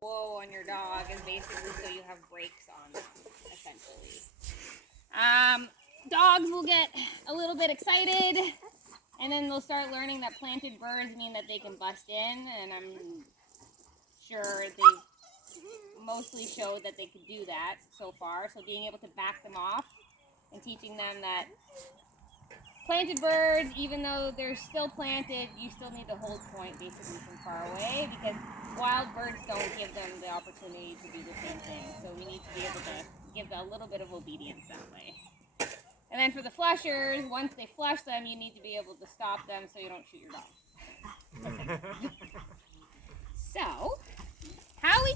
whoa on your dog is basically so you have brakes on them, essentially. Dogs will get a little bit excited, and then they'll start learning that planted birds mean that they can bust in, and I'm sure they mostly showed that they could do that so far. So being able to back them off and teaching them that planted birds, even though they're still planted, you still need to hold point basically from far away, because wild birds don't give them the opportunity to do the same thing. So we need to be able to give a little bit of obedience that way. And then for the flushers, once they flush them, you need to be able to stop them so you don't shoot your dog. So, how we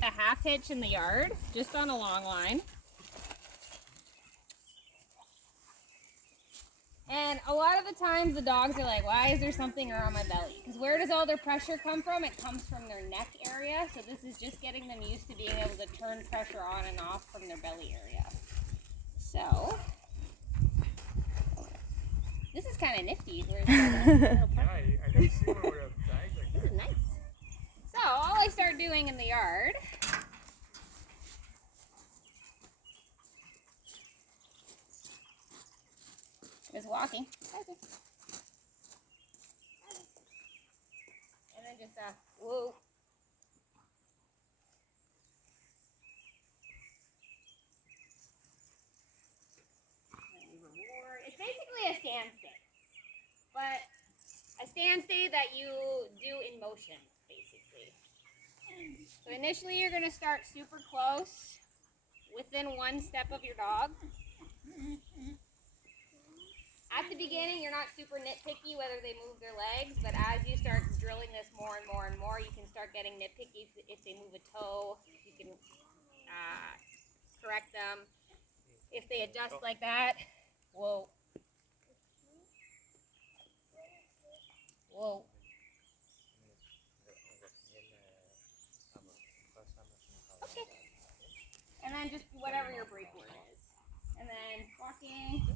a half hitch in the yard, just on a long line. And a lot of the times the dogs are like, why is there something around my belly? Because where does all their pressure come from? It comes from their neck area. So this is just getting them used to being able to turn pressure on and off from their belly area. So, this is kind of nifty. Where it's got a little Yeah, I never seen one with a bag like This that. is nice. So all I start doing in the yard is walking. And then just whoa. It's basically a stand stay, but a stand stay that you do in motion, basically. So initially you're going to start super close, within 1 step of your dog. At the beginning, you're not super nitpicky whether they move their legs, but as you start drilling this more and more and more, you can start getting nitpicky if they move a toe. You can correct them. If they adjust like that, whoa. Whoa. Okay. And then just whatever your break word is. And then walking.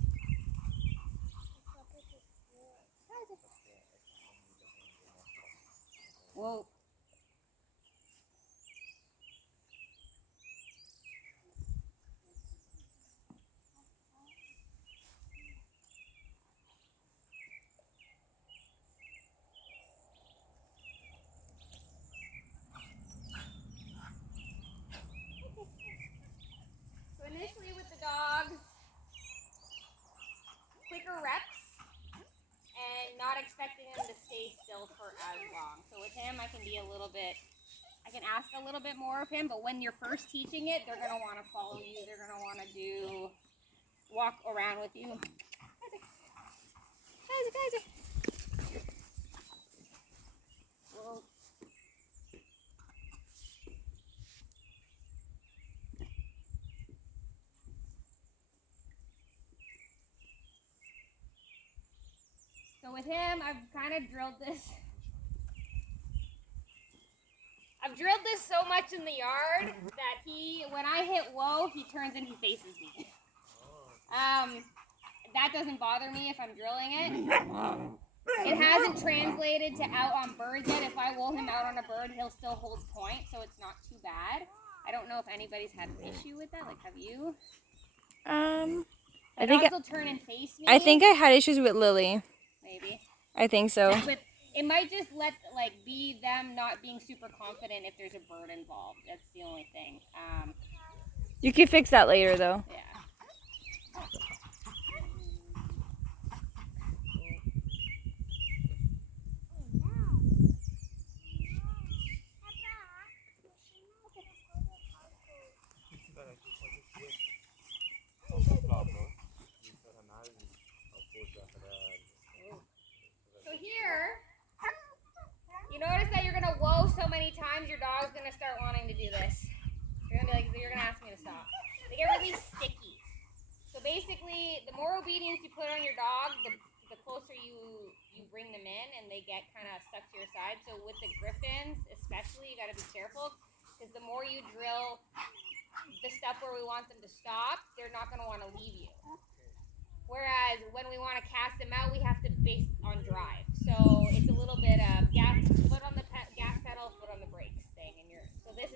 Whoa. So initially with the dogs, quicker reps and not expecting them to stay still for as long. So with him, I can be a little bit, I can ask a little bit more of him, but when you're first teaching it, they're going to want to follow you. They're going to want to walk around with you. Guys. Whoa. So with him, I've kind of drilled this. I've drilled this so much in the yard that when I hit whoa, he turns and he faces me. That doesn't bother me if I'm drilling it. It hasn't translated to out on birds yet. If I will him out on a bird, he'll still hold point, so it's not too bad. I don't know if anybody's had an issue with that. Like, have you? I think Dogs will turn and face me. I think I had issues with Lily. Maybe. I think so. But it might just be them not being super confident if there's a bird involved. That's the only thing. You can fix that later, though. Yeah. So here, you notice that you're gonna whoa so many times, your dog's gonna start wanting to do this. You're gonna be like, you're gonna ask me to stop. They get really sticky. So basically, the more obedience you put on your dog, the closer you bring them in, and they get kind of stuck to your side. So with the Griffins, especially, you gotta be careful, because the more you drill the stuff where we want them to stop, they're not gonna want to leave you. Whereas when we want to cast them out, we have to base on drive. So it's a little bit of foot on the gas pedal, foot on the brakes thing. So this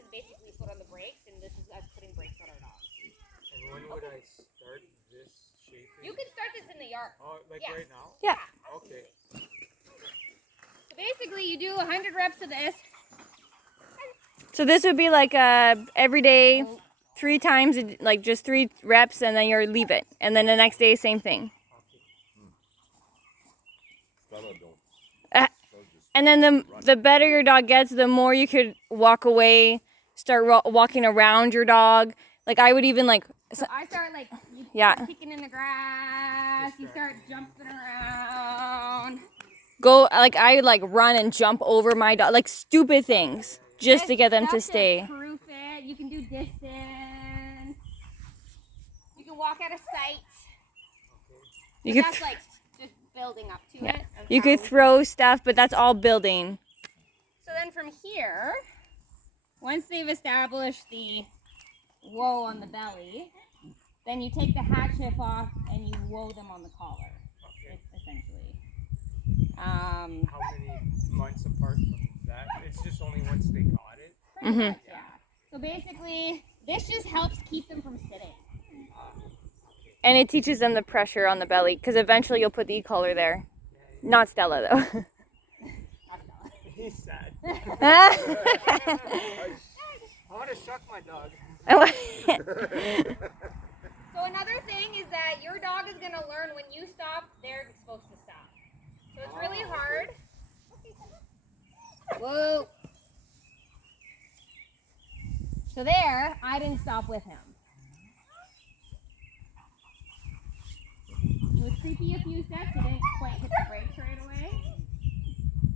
Oh, like Yeah. right now? Yeah. Okay. So basically, you do 100 reps of this. So this would be like every day, 3 times, like just 3 reps, and then you leave it, and then the next day, same thing. And then the better your dog gets, the more you could walk away, start walking around your dog. Like I would even like, So I start like you Yeah. start kicking in the grass. You start jumping around. go like I would like run and jump over my dog, like stupid things, just to This get them to stuff stay. proof it. You can do distance. You can walk out of sight. You But could that's like just building up to Yeah. it. of You could how- throw stuff, but that's all building. So then from here, once they've established the woe on the belly, then you take the hat chip off and you woe them on the collar, Okay. essentially. How many months apart from that? It's just only once they got it. Pretty much, yeah. So basically, this just helps keep them from sitting. And it teaches them the pressure on the belly, because eventually you'll put the e-collar there. Not Stella, though. That's all. He's sad. Ah. I want to shuck my dog. So another thing is that your dog is going to learn when you stop, they're supposed to stop. So it's really hard. Whoa. So there, I didn't stop with him. It was creepy a few steps. He didn't quite hit the brakes right away.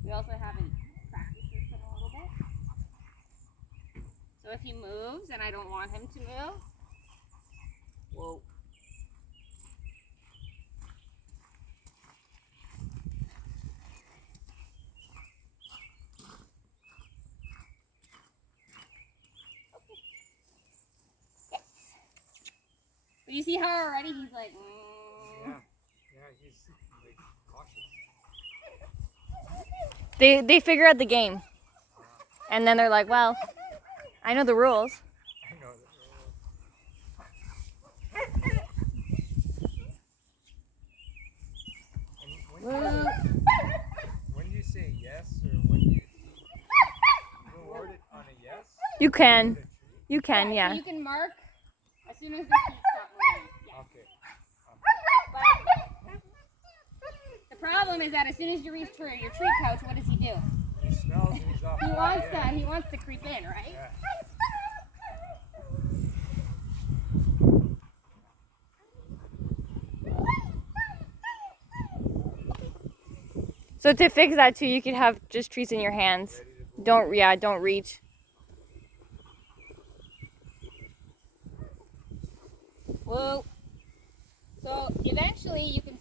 We also haven't practiced this in a little bit. So if he moves and I don't want him to move, whoa. Yes. But you see how already he's like, Yeah. Yeah, he's like cautious. They figure out the game. And then they're like, well, I know the rules. I know that. And Whoa. when do you say yes or when do you reward it on a yes? You can. The treat? You can, So yeah. you can mark as soon as the feet stop moving. Yes. Okay. But the problem is that as soon as you reach for your treat pouch, what does he do? He smells and he's off. He wants yeah. to. He wants to creep in, right? Yeah. So to fix that too, you could have just treats in your hands. Don't reach. Whoa. So eventually you can